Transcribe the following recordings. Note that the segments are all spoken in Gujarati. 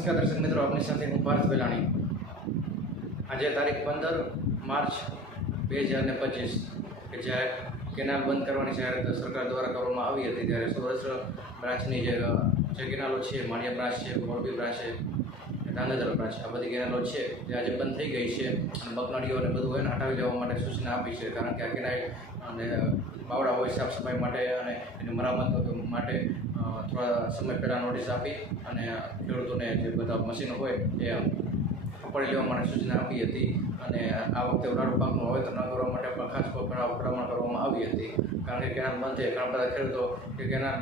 નમસ્કાર દર્શક મિત્રો, આપની સાથે હું પાર્થ વેલાણી। આજે તારીખ 15 માર્ચ 2025 કે જ્યારે કેનાલ બંધ કરવાની જાહેરાત સરકાર દ્વારા કરવામાં આવી હતી, ત્યારે સૌરાષ્ટ્ર બ્રાન્ચની જે કેનાલો છે, માળિયા બ્રાન્ચ છે, મોરબી બ્રાન્ચ છે, ધાંગધ્રા બ્રાન્ચ, આ બધી કેનાલો છે તે આજે બંધ થઈ ગઈ છે અને બગનાડીઓ અને બધું હોય ને હટાવી લેવા માટે સૂચના આપી છે। કારણ કે આ કેનાલ અને બાવડા હોય સાફ સફાઈ માટે અને એની મરામત માટે થોડા સમય પહેલાં નોટિસ આપી અને ખેડૂતોને જે બધા મશીનો હોય એ ઉપાડી લેવા માટે સૂચના આપી હતી। અને આ વખતે ઉનાળુ પાકનું વાવેતર ન કરવા માટે પણ ખાસ ભલામણ કરવામાં આવી હતી। કારણ કે કેનાલ બંધ થઈ, ઘણા બધા ખેડૂતો કે કેનાલ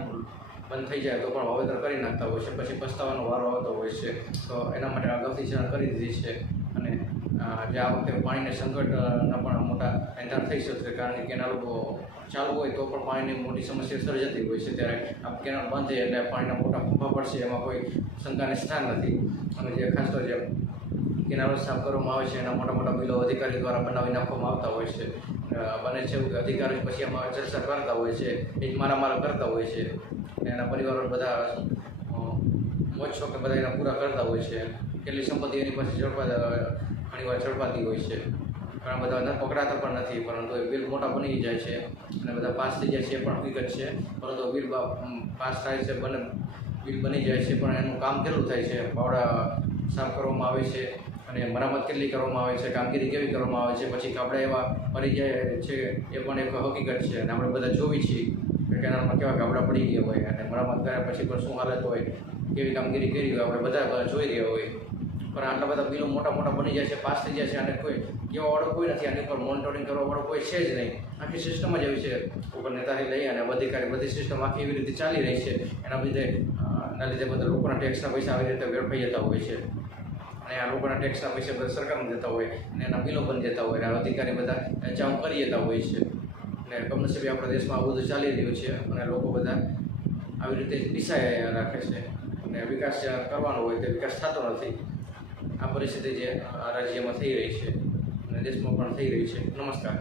બંધ થઈ જાય તો પણ વાવેતર કરી નાખતા હોય છે, પછી પસ્તાવાનો વારો આવતો હોય છે। તો એના માટે અગાઉથી જાણ કરી દીધી છે અને જે આ વખતે પાણીના સંકટના પણ મોટા એંધાર થઈ શકશે। કારણ કે કેનાલ ચાલુ હોય તો પણ પાણીની મોટી સમસ્યા સર્જાતી હોય છે, ત્યારે આ કેનાલ બંધ થઈ એટલે પાણીના મોટા ફૂંફા પડશે, એમાં કોઈ શંકાને સ્થાન નથી। અને જે ખાસ તો જે કેનાલો સાફ કરવામાં આવે છે એના મોટા મોટા બિલો અધિકારી દ્વારા બનાવી નાખવામાં આવતા હોય છે। બને છે એવું કે અધિકારી પછી આમાં ચર્ચા કરતા હોય છે, એ જ મારામારા કરતા હોય છે અને એના પરિવારો બધા મોજ શોખ બધા એના પૂરા કરતા હોય છે। કેટલી સંપત્તિ એની પાસે ઘણીવાર ઝડપાતી હોય છે, ઘણા બધા પકડાતા પણ નથી, પરંતુ એ બિલ મોટા બની જાય છે અને બધા પાસ થઈ જાય છે એ પણ હકીકત છે। પરંતુ બિલ પાસ થાય છે, બિલ બની જાય છે, પણ એનું કામ કેટલું થાય છે, બાવડા સાફ કરવામાં આવે છે અને મરામત કેટલી કરવામાં આવે છે, કામગીરી કેવી કરવામાં આવે છે, પછી કાપડા એવા પડી જાય છે એ પણ એક હકીકત છે। અને આપણે બધા જોવી છીએ કે કેનાલમાં કેવા કાપડા પડી ગયા હોય અને મરામત કર્યા પછી પણ શું હાલત હોય, કેવી કામગીરી કરી હોય, આપણે બધા જોઈ રહ્યા હોય। પણ આટલા બધા બિલો મોટા મોટા બની જાય છે, પાસ થઈ જાય છે અને કોઈ કહેવાવાળો કોઈ નથી, આની પર મોનિટરિંગ કરવાવાળો કોઈ છે જ નહીં। આખી સિસ્ટમ જ એવી છે, ઉપર નેતાથી લઈ અને અધિકારી બધી સિસ્ટમ આખી એવી રીતે ચાલી રહી છે। એના લીધે બધા લોકોના ટેક્સના પૈસા આવી રીતે વેડફાઈ જતા હોય છે અને આ લોકોના ટેક્સના પૈસા બધા સરકારમાં જતા હોય અને એના બિલો બની જતા હોય અને અધિકારી બધા ચાઉ કરી જતા હોય છે। અને કમનસીબે આપણા દેશમાં આવું બધું ચાલી રહ્યું છે અને લોકો બધા આવી રીતે પીસાયા રાખે છે અને વિકાસ કરવાનો હોય તે વિકાસ થતો નથી। આ પરિસ્થિતિ જે રાજ્યમાં થઈ રહી છે અને દેશમાં પણ થઈ રહી છે। નમસ્કાર।